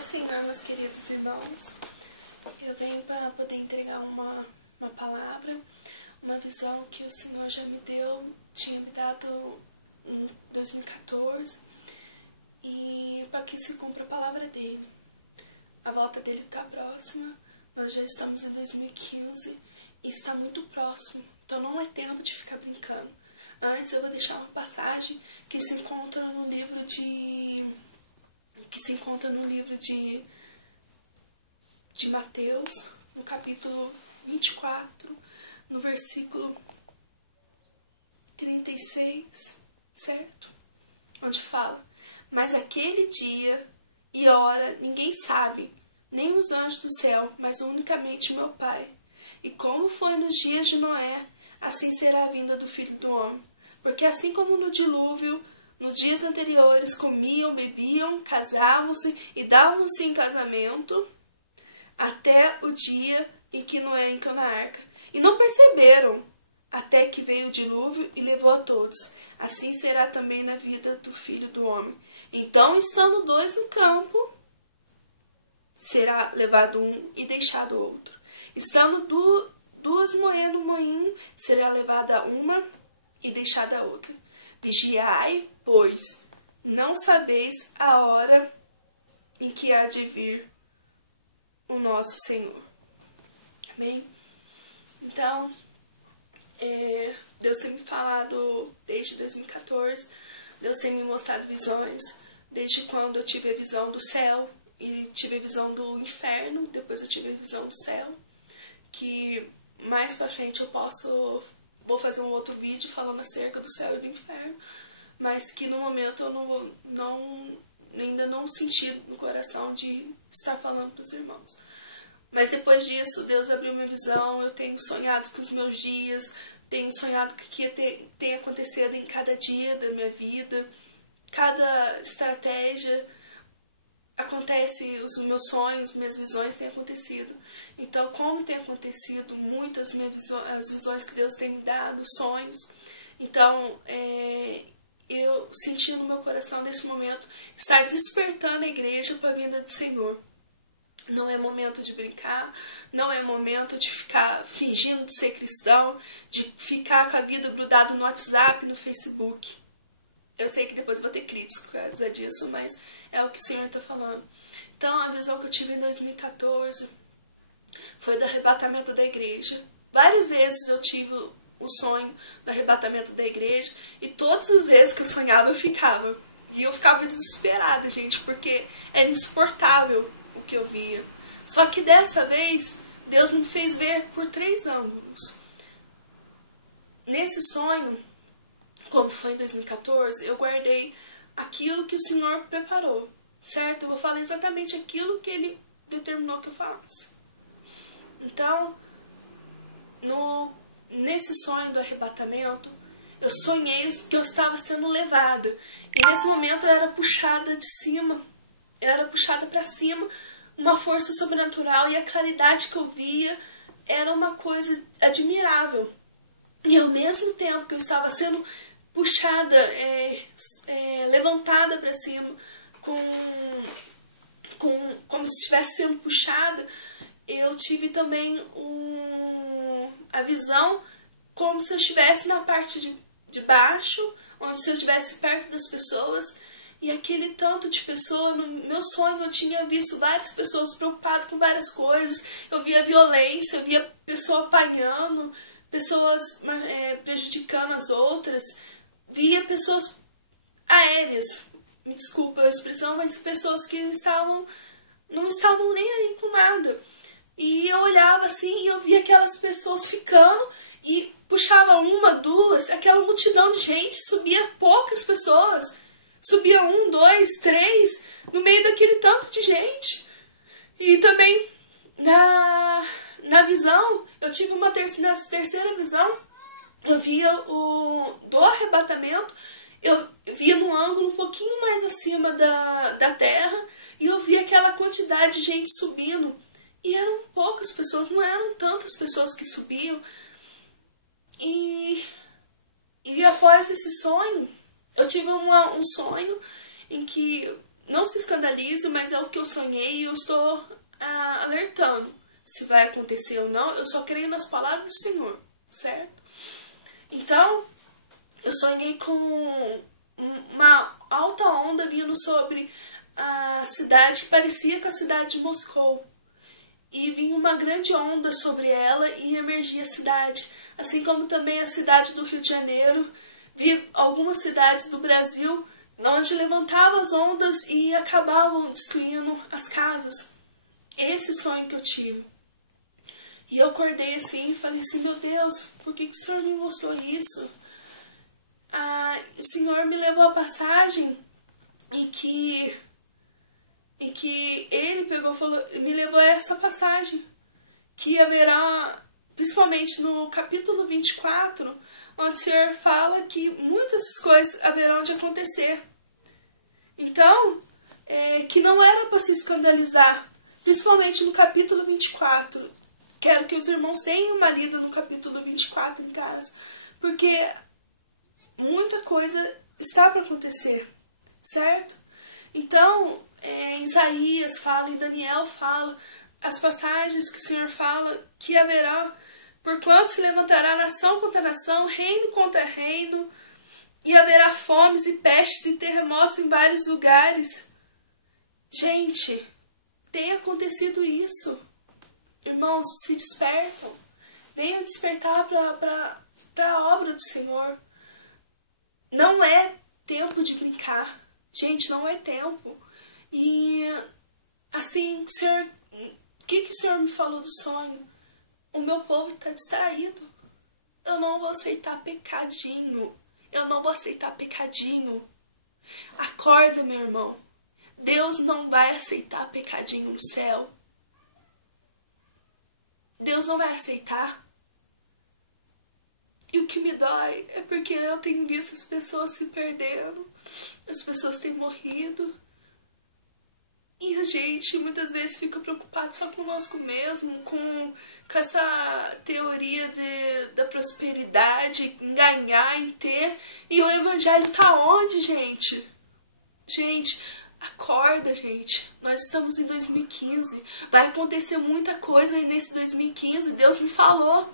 Paz, Senhor, meus queridos irmãos. Eu venho para poder entregar uma palavra, uma visão que o Senhor já me deu, tinha me dado em 2014, e para que se cumpra a palavra dele. A volta dele está próxima, nós já estamos em 2015 e está muito próximo, então não é tempo de ficar brincando. Antes eu vou deixar uma passagem que se encontra no livro de Mateus, no capítulo 24, no versículo 36, certo? Onde fala: mas aquele dia e hora ninguém sabe, nem os anjos do céu, mas unicamente meu Pai. E como foi nos dias de Noé, assim será a vinda do Filho do Homem. Porque assim como no dilúvio, nos dias anteriores comiam, bebiam, casavam-se e davam-se em casamento, até o dia em que Noé entrou na arca. E não perceberam, até que veio o dilúvio e levou a todos. Assim será também na vida do Filho do Homem. Então, estando dois no campo, será levado um e deixado outro. Estando duas mulheres no moinho, será levada uma e deixada a outra. Vigiai, pois não sabeis a hora em que há de vir o nosso Senhor. Amém? Então, Deus tem me falado desde 2014, Deus tem me mostrado visões, desde quando eu tive a visão do céu e tive a visão do inferno, depois eu tive a visão do céu, que mais pra frente vou fazer um outro vídeo falando acerca do céu e do inferno, mas que no momento eu ainda não senti no coração de estar falando para os irmãos. Mas depois disso, Deus abriu minha visão, eu tenho sonhado com os meus dias, tenho sonhado com o que tem acontecido em cada dia da minha vida, cada estratégia acontece, os meus sonhos, minhas visões têm acontecido. Então, como tem acontecido muitas as visões que Deus tem me dado, sonhos, então, eu senti no meu coração nesse momento estar despertando a igreja para a vinda do Senhor. Não é momento de brincar, não é momento de ficar fingindo de ser cristão, de ficar com a vida grudado no WhatsApp, no Facebook. Eu sei que depois vou ter críticas por causa disso, mas é o que o Senhor está falando. Então, a visão que eu tive em 2014 foi do arrebatamento da igreja. Várias vezes eu tive o sonho do arrebatamento da igreja, e todas as vezes que eu sonhava eu ficava. E eu ficava desesperada, gente, porque era insuportável o que eu via. Só que dessa vez, Deus me fez ver por 3 ângulos. Nesse sonho, como foi em 2014, eu guardei aquilo que o Senhor preparou, certo? Eu vou falar exatamente aquilo que Ele determinou que eu falasse. Então, nesse sonho do arrebatamento, eu sonhei que eu estava sendo levada. E nesse momento eu era puxada de cima, eu era puxada para cima, uma força sobrenatural, e a claridade que eu via era uma coisa admirável. E ao mesmo tempo que eu estava sendo puxada, levantada para cima, como se estivesse sendo puxada, eu tive também a visão como se eu estivesse na parte de baixo, onde se eu estivesse perto das pessoas, e aquele tanto de pessoa, no meu sonho eu tinha visto várias pessoas preocupadas com várias coisas, eu via violência, eu via pessoa apanhando, pessoas prejudicando as outras, via pessoas aéreas, me desculpa a expressão, mas pessoas que não estavam nem aí com nada. E eu olhava assim e eu via aquelas pessoas ficando e puxava uma, duas, aquela multidão de gente, subia poucas pessoas, subia 1, 2, 3, no meio daquele tanto de gente. E também na visão, eu tive na terceira visão, eu via do arrebatamento, eu via num ângulo um pouquinho mais acima da terra, e eu via aquela quantidade de gente subindo. E eram poucas pessoas, não eram tantas pessoas que subiam. E após esse sonho, eu tive um sonho em que não se escandalize, mas é o que eu sonhei e eu estou alertando. Se vai acontecer ou não, eu só creio nas palavras do Senhor, certo? Então, eu sonhei com uma alta onda vindo sobre a cidade que parecia com a cidade de Moscou. E vinha uma grande onda sobre ela e emergia a cidade. Assim como também a cidade do Rio de Janeiro. Vi algumas cidades do Brasil onde levantavam as ondas e acabavam destruindo as casas. Esse sonho que eu tive. E eu acordei assim e falei assim, meu Deus, por que o Senhor me mostrou isso? O Senhor me levou a passagem em que ele me levou a essa passagem, que haverá, principalmente no capítulo 24, onde o Senhor fala que muitas coisas haverão de acontecer. Então, que não era para se escandalizar, principalmente no capítulo 24. Quero que os irmãos tenham uma lida no capítulo 24 em casa, porque muita coisa está para acontecer, certo? Então, Isaías fala e Daniel fala, as passagens que o Senhor fala que haverá, porquanto se levantará nação contra nação, reino contra reino, e haverá fomes e pestes e terremotos em vários lugares. Gente, tem acontecido isso. Irmãos, se despertam. Venham despertar para a obra do Senhor. Não é tempo de brincar. Gente, não é tempo. E assim, Senhor, o que o Senhor me falou do sonho? O meu povo está distraído. Eu não vou aceitar pecadinho. Eu não vou aceitar pecadinho. Acorda, meu irmão. Deus não vai aceitar pecadinho no céu. Deus não vai aceitar. E o que me dói é porque eu tenho visto as pessoas se perdendo. As pessoas têm morrido. E a gente muitas vezes fica preocupado só conosco mesmo, com essa teoria da prosperidade, em ganhar, em ter. E o evangelho tá onde, gente? Gente, acorda, gente. Nós estamos em 2015. Vai acontecer muita coisa aí nesse 2015. Deus me falou.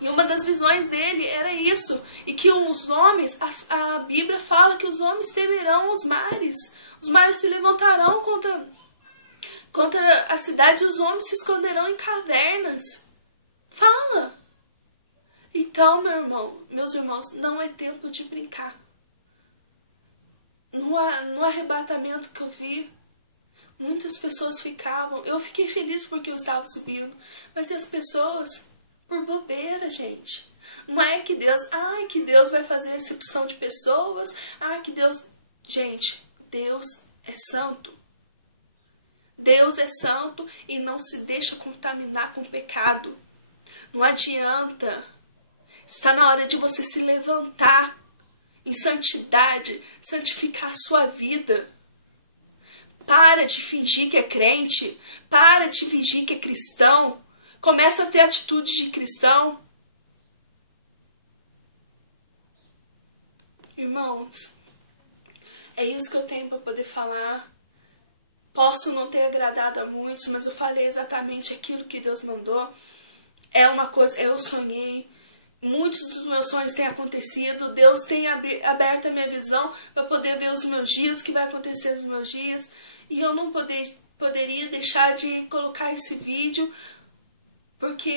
E uma das visões dele era isso. E que os homens, a Bíblia fala que os homens temerão os mares. Os mares se levantarão contra a cidade e os homens se esconderão em cavernas. Fala! Então, meus irmãos, não é tempo de brincar. No arrebatamento que eu vi, muitas pessoas ficavam. Eu fiquei feliz porque eu estava subindo. Mas e as pessoas? Por bobeira, gente. Não é que Deus vai fazer exceção de pessoas. Que Deus... Gente, Deus é santo. Deus é santo e não se deixa contaminar com pecado. Não adianta. Está na hora de você se levantar em santidade, santificar a sua vida. Para de fingir que é crente. Para de fingir que é cristão. Começa a ter atitudes de cristão. Irmãos, é isso que eu tenho para poder falar. Posso não ter agradado a muitos, mas eu falei exatamente aquilo que Deus mandou. É uma coisa, eu sonhei. Muitos dos meus sonhos têm acontecido. Deus tem aberto a minha visão para poder ver os meus dias, o que vai acontecer nos meus dias. E eu não poderia deixar de colocar esse vídeo, porque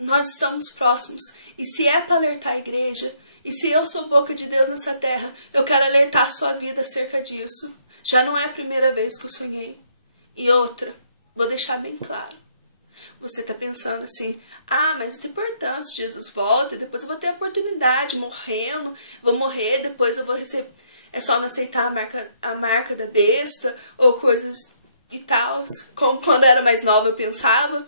nós estamos próximos. E se é para alertar a igreja, e se eu sou boca de Deus nessa terra, eu quero alertar a sua vida acerca disso. Já não é a primeira vez que eu sonhei. E outra, vou deixar bem claro. Você está pensando assim, mas não tem importância, Jesus volta e depois eu vou ter a oportunidade, morrendo, vou morrer, depois eu vou receber. É só não aceitar a marca da besta, ou coisas e tal, como quando eu era mais nova eu pensava.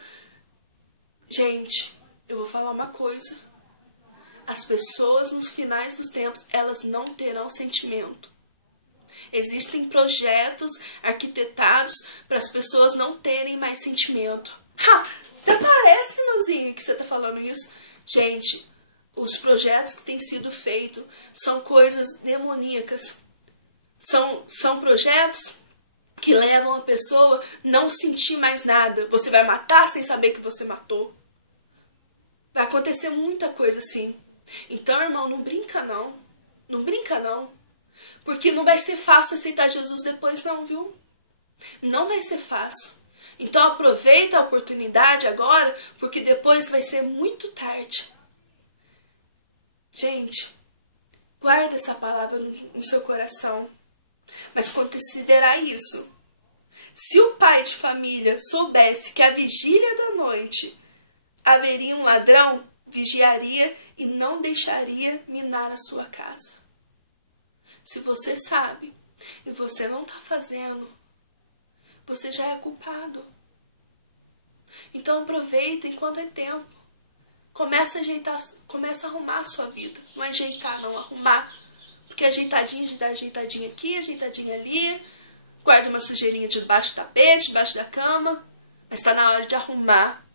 Gente, eu vou falar uma coisa. As pessoas nos finais dos tempos, elas não terão sentimento. Existem projetos arquitetados para as pessoas não terem mais sentimento. Até parece, irmãzinha, que você está falando isso. Gente, os projetos que têm sido feitos são coisas demoníacas. São projetos que levam a pessoa a não sentir mais nada. Você vai matar sem saber que você matou. Vai acontecer muita coisa assim. Então, irmão, não brinca não. Não brinca não. Porque não vai ser fácil aceitar Jesus depois não, viu? Não vai ser fácil. Então aproveita a oportunidade agora, porque depois vai ser muito tarde. Gente, guarda essa palavra no seu coração. Mas considerar isso. Se o pai de família soubesse que à vigília da noite haveria um ladrão, vigiaria e não deixaria minar a sua casa. Se você sabe e você não está fazendo, você já é culpado. Então aproveita enquanto é tempo. Começa a ajeitar, começa a arrumar a sua vida. Não é ajeitar, não, arrumar. Porque ajeitadinha, a gente dá ajeitadinha aqui, ajeitadinha ali. Guarda uma sujeirinha debaixo do tapete, debaixo da cama. Mas está na hora de arrumar.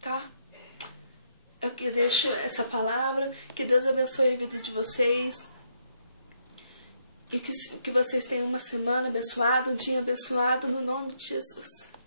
Tá? Eu que deixo essa palavra. Que Deus abençoe a vida de vocês. E que vocês tenham uma semana abençoada, um dia abençoado, no nome de Jesus.